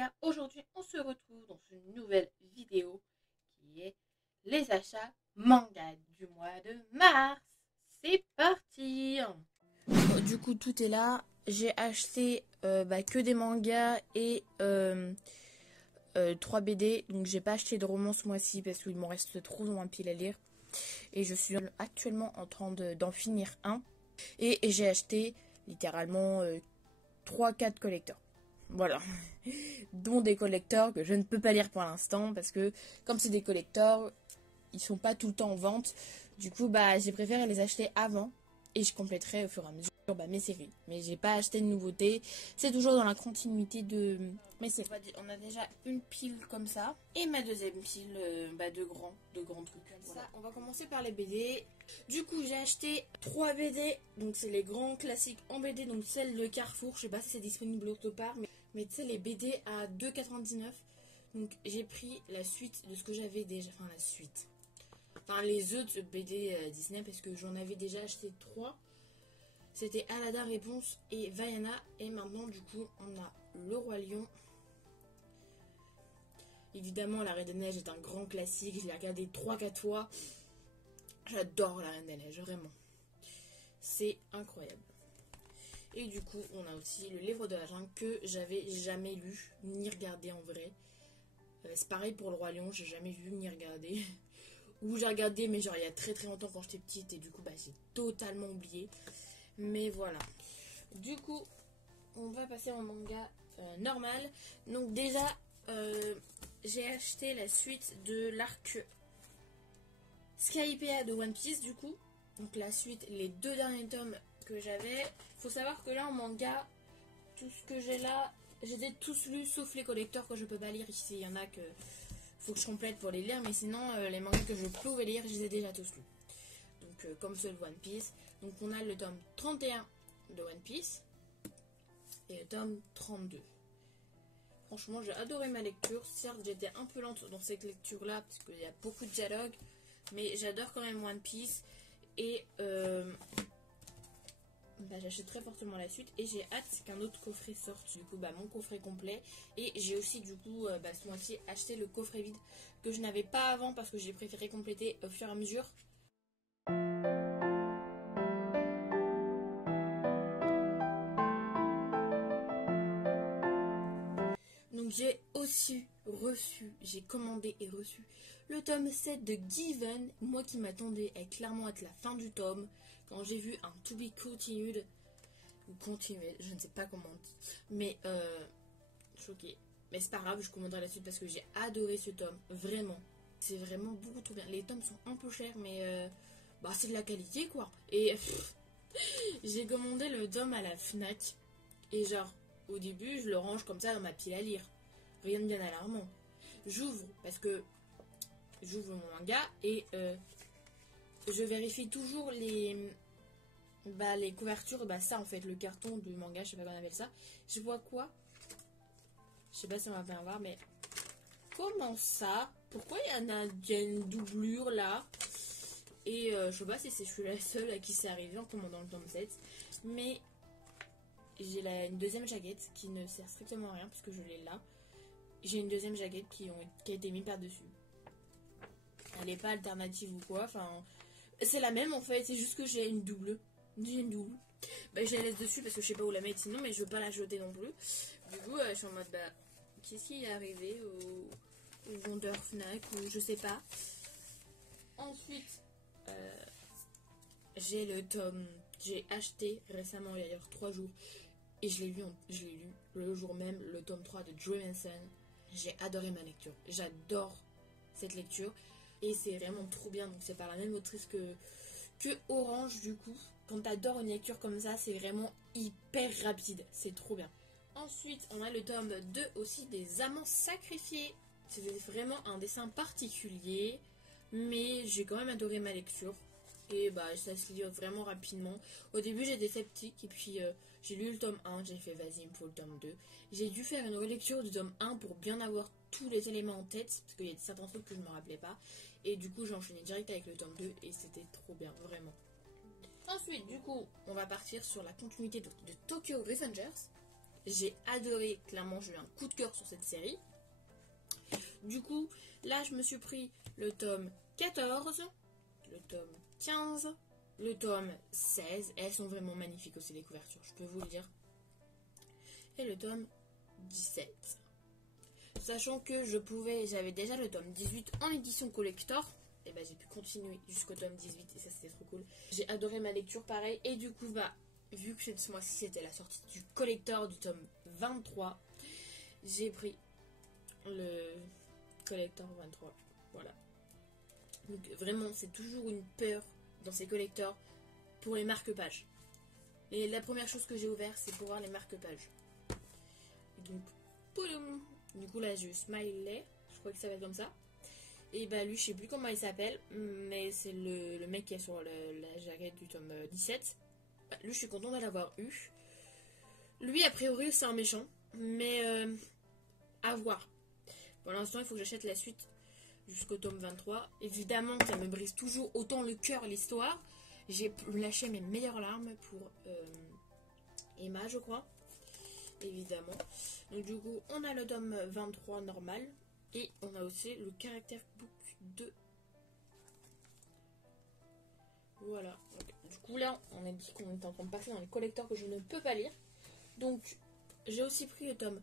Alia. Aujourd'hui, on se retrouve dans une nouvelle vidéo qui est les achats manga du mois de mars. C'est parti! Du coup, tout est là. J'ai acheté que des mangas et 3 BD. Donc, j'ai pas acheté de romans ce mois-ci parce qu'il m'en reste trop dans ma pile à lire. Et je suis actuellement en train d'en finir un. Et j'ai acheté littéralement 3-4 collecteurs. Voilà. Dont des collecteurs que je ne peux pas lire pour l'instant parce que comme c'est des collecteurs, ils sont pas tout le temps en vente. Du coup, j'ai préféré les acheter avant et je compléterai au fur et à mesure mes séries. Mais j'ai pas acheté de nouveautés. C'est toujours dans la continuité de mes séries. On a déjà une pile comme ça et ma deuxième pile de grands trucs. Voilà. Ça, on va commencer par les BD. Du coup, j'ai acheté 3 BD. Donc, c'est les grands classiques en BD. Donc, celle de Carrefour. Je sais pas si c'est disponible autre part. Mais tu sais, les BD à 2,99. Donc, j'ai pris la suite de ce que j'avais déjà. Enfin, la suite. Enfin, les autres BD Disney. Parce que j'en avais déjà acheté 3. C'était Aladdin Réponse et Vaiana. Et maintenant, du coup, on a Le Roi Lion. Évidemment, La Reine des Neiges est un grand classique. Je l'ai regardé 3-4 fois. J'adore La Reine des Neiges, vraiment. C'est incroyable. Et du coup, on a aussi Le Livre de la Jungle que j'avais jamais lu ni regardé en vrai. C'est pareil pour Le Roi Lion, j'ai jamais lu ni regardé. Ou j'ai regardé, mais genre il y a très très longtemps quand j'étais petite et du coup, j'ai totalement oublié. Mais voilà. Du coup, on va passer en manga normal. Donc déjà, j'ai acheté la suite de l'arc Skypiea de One Piece du coup. Donc la suite, les 2 derniers tomes que j'avais. Faut savoir que là en manga, tout ce que j'ai là, j'ai tous lus sauf les collecteurs que je peux pas lire ici. Il y en a que faut que je complète pour les lire, mais sinon les mangas que je pouvais lire, je les ai déjà tous lus. Donc comme seul One Piece. Donc on a le tome 31 de One Piece et le tome 32. Franchement, j'ai adoré ma lecture. Certes, j'étais un peu lente dans cette lecture-là parce qu'il y a beaucoup de dialogues, mais j'adore quand même One Piece et j'achète très fortement la suite et j'ai hâte qu'un autre coffret sorte. Du coup, mon coffret complet. Et j'ai aussi du coup ce mois-ci acheté le coffret vide que je n'avais pas avant parce que j'ai préféré compléter au fur et à mesure. Donc j'ai aussi j'ai commandé et reçu le tome 7 de Given. Moi qui m'attendais à clairement être la fin du tome, quand j'ai vu un To Be Continued, ou continué, je ne sais pas comment on dit, mais choquée. Mais c'est pas grave, je commanderai la suite parce que j'ai adoré ce tome, vraiment. C'est vraiment beaucoup trop bien. Les tomes sont un peu chers, mais c'est de la qualité quoi. Et j'ai commandé le tome à la Fnac. Et genre, au début, je le range comme ça dans ma pile à lire. Rien de bien alarmant. J'ouvre, parce que j'ouvre mon manga et je vérifie toujours les couvertures. Ça, en fait, le carton du manga, je sais pas comment on appelle ça. Je vois quoi? Je sais pas si on va bien voir, mais comment ça? Pourquoi il y a une doublure là? Et je sais pas si je suis la seule à qui c'est arrivé en commandant le tome 7. Mais j'ai une deuxième jaquette qui ne sert strictement à rien parce que je l'ai là. J'ai une deuxième jaquette qui a été mise par-dessus. Elle n'est pas alternative ou quoi. Enfin, c'est la même en fait. C'est juste que j'ai une double. J'ai une double. Je la laisse dessus parce que je sais pas où la mettre sinon, mais je veux pas la jeter non plus. Du coup, je suis en mode qu'est-ce qui est arrivé au vendeur Fnac ou je sais pas. Ensuite, j'ai le tome. J'ai acheté récemment, il y a 3 jours. Et je l'ai lu le jour même, le tome 3 de Dream and Sun. J'ai adoré ma lecture. J'adore cette lecture. Et c'est vraiment trop bien. Donc c'est par la même autrice que Orange du coup. Quand t'adores une lecture comme ça, c'est vraiment hyper rapide. C'est trop bien. Ensuite, on a le tome 2 aussi des Amants Sacrifiés. C'était vraiment un dessin particulier. Mais j'ai quand même adoré ma lecture. Et ça se lit vraiment rapidement. Au début j'étais sceptique et puis j'ai lu le tome 1, j'ai fait vas-y il me faut le tome 2. J'ai dû faire une relecture du tome 1 pour bien avoir tous les éléments en tête, parce qu'il y a certains trucs que je ne me rappelais pas. Et du coup j'ai enchaîné direct avec le tome 2 et c'était trop bien, vraiment. Ensuite du coup on va partir sur la continuité de Tokyo Revengers. J'ai adoré, clairement j'ai eu un coup de cœur sur cette série. Du coup, là je me suis pris le tome 14, le tome 15, le tome 16. Et elles sont vraiment magnifiques aussi les couvertures, je peux vous le dire. Et le tome 17. Sachant que j'avais déjà le tome 18 en édition collector. Et bah j'ai pu continuer jusqu'au tome 18 et ça c'était trop cool. J'ai adoré ma lecture pareil. Et du coup bah vu que ce mois-ci c'était la sortie du collector du tome 23, j'ai pris le collector 23. Voilà. Donc vraiment c'est toujours une peur dans ces collectors pour les marque-pages. Et la première chose que j'ai ouvert c'est pour voir les marque-pages. Donc poum. Du coup là j'ai eu Smiley, je crois que ça va être comme ça. Et bah lui je sais plus comment il s'appelle, mais c'est le mec qui est sur la jaquette du tome 17. Bah, lui je suis contente de l'avoir eu. Lui a priori c'est un méchant, mais à voir. Pour l'instant il faut que j'achète la suite jusqu'au tome 23. Évidemment ça me brise toujours autant le cœur l'histoire. J'ai lâché mes meilleures larmes pour Emma je crois. Évidemment. Donc du coup on a le tome 23 normal. Et on a aussi le caractère book 2. Voilà. Donc, du coup là, on a dit qu'on était en train de passer dans les collecteurs que je ne peux pas lire. Donc, j'ai aussi pris le tome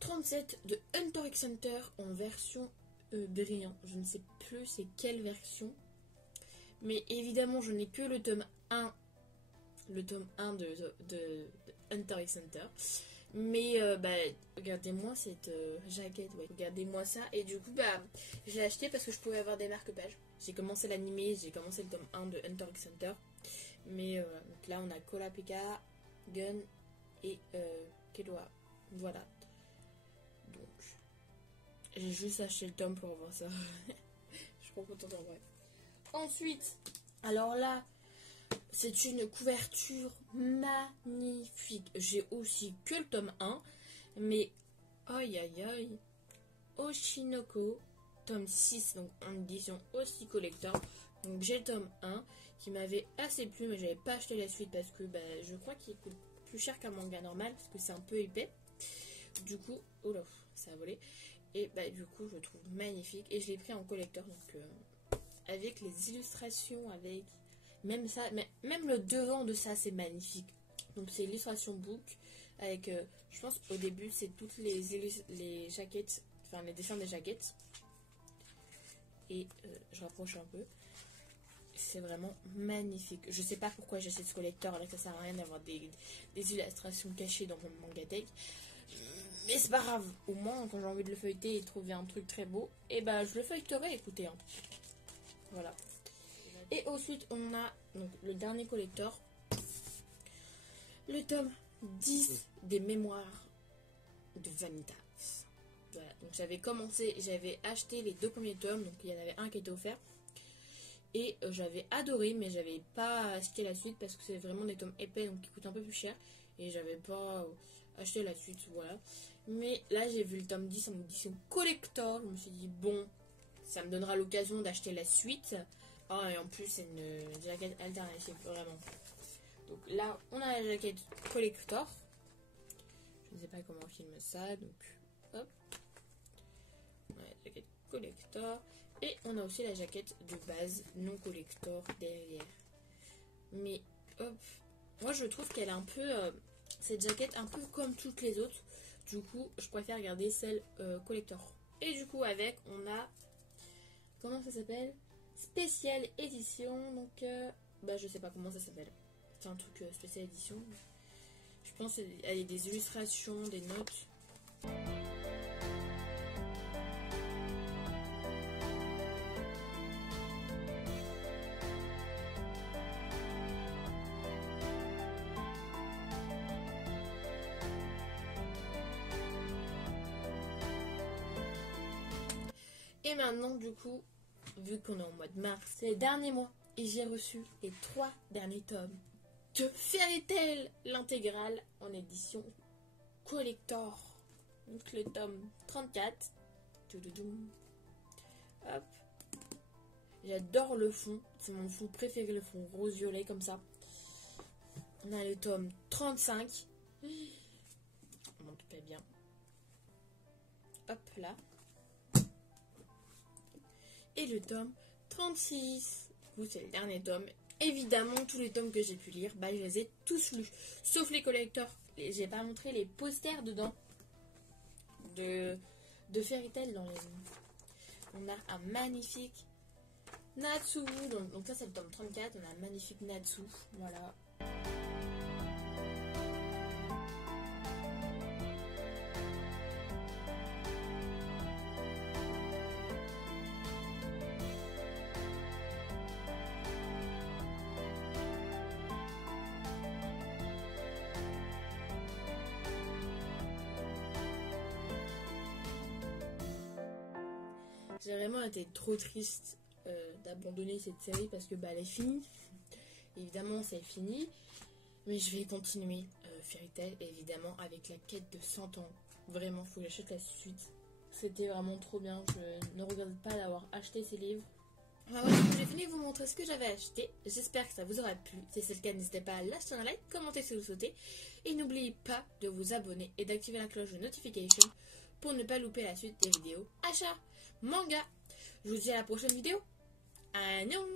37 de Hunter x Hunter en version brillant. Je ne sais plus c'est quelle version. Mais évidemment, je n'ai que le tome 1. Le tome 1 de Hunter x Hunter. Mais bah, regardez-moi cette jaquette, ouais. Regardez-moi ça. Et du coup, bah, je l'ai acheté parce que je pouvais avoir des marque-pages. J'ai commencé l'animé, j'ai commencé le tome 1 de Hunter x Hunter. Mais donc là, on a Kurapika, Gun et Killua. Voilà. Donc, j'ai juste acheté le tome pour voir ça. Je suis trop contente en vrai. Ensuite, alors là, c'est une couverture magnifique. J'ai aussi que le tome 1. Mais aïe aïe aïe. Oshinoko, tome 6, donc en édition aussi collector. Donc j'ai le tome 1 qui m'avait assez plu, mais j'avais pas acheté la suite parce que bah, je crois qu'il coûte plus cher qu'un manga normal parce que c'est un peu épais. Du coup, oh là, ça a volé. Et bah du coup je le trouve magnifique et je l'ai pris en collector donc avec les illustrations, avec même ça, mais même le devant de ça c'est magnifique. Donc c'est illustration book avec, je pense au début c'est toutes les jaquettes, enfin les dessins des jaquettes. Et je rapproche un peu. C'est vraiment magnifique. Je sais pas pourquoi j'achète ce collector alors que ça sert à rien d'avoir des illustrations cachées dans mon manga deck. Mais c'est pas grave. Au moins quand j'ai envie de le feuilleter et de trouver un truc très beau, et bah je le feuilleterai, écoutez. Hein. Voilà. Et ensuite on a donc le dernier collector. Le tome 10 des mémoires de Vanitas. Voilà, donc j'avais acheté les 2 premiers tomes, donc il y en avait un qui était offert. Et j'avais adoré, mais j'avais pas acheté la suite parce que c'est vraiment des tomes épais, donc qui coûtent un peu plus cher. Et j'avais pas acheté la suite, voilà. Mais là j'ai vu le tome 10 en édition collector, je me suis dit bon, ça me donnera l'occasion d'acheter la suite. Ah, et en plus c'est une jaquette alternative, vraiment. Donc là, on a la jaquette collector. Je ne sais pas comment on filme ça, donc hop. On a la jaquette collector. Et on a aussi la jaquette de base non collector derrière. Mais hop, moi je trouve qu'elle est un peu, cette jaquette un peu comme toutes les autres. Du coup, je préfère garder celle collector. Et du coup, avec, on a, comment ça s'appelle? Spéciale édition. Donc, bah je sais pas comment ça s'appelle. C'est un truc spécial édition. Je pense qu'il y a des illustrations, des notes. Et maintenant, du coup, vu qu'on est en mois de mars, c'est les derniers mois. Et j'ai reçu les 3 derniers tomes de Fairy Tail, l'intégrale en édition collector. Donc le tome 34. Hop. J'adore le fond. C'est mon fond préféré, le fond rose-violet comme ça. On a le tome 35. pas bien. Hop là. Et le tome 36. Vous, c'est le dernier tome. Évidemment, tous les tomes que j'ai pu lire, bah, je les ai tous lus. Sauf les collecteurs. J'ai pas montré les posters dedans. De Fairy Tail dans les... On a un magnifique Natsu. Donc ça, c'est le tome 34. On a un magnifique Natsu. Voilà. J'ai vraiment été trop triste d'abandonner cette série parce que bah, elle est finie. Évidemment, c'est fini. Mais je vais continuer Fairy Tail, évidemment, avec la quête de 100 ans. Vraiment, faut que j'achète la suite. C'était vraiment trop bien. Je ne regrette pas d'avoir acheté ces livres. Alors voilà, j'ai fini de vous montrer ce que j'avais acheté. J'espère que ça vous aura plu. Si c'est le cas, n'hésitez pas à lâcher un like, commenter si vous souhaitez. Et n'oubliez pas de vous abonner et d'activer la cloche de notification pour ne pas louper la suite des vidéos achat manga. Je vous dis à la prochaine vidéo. Annyeong!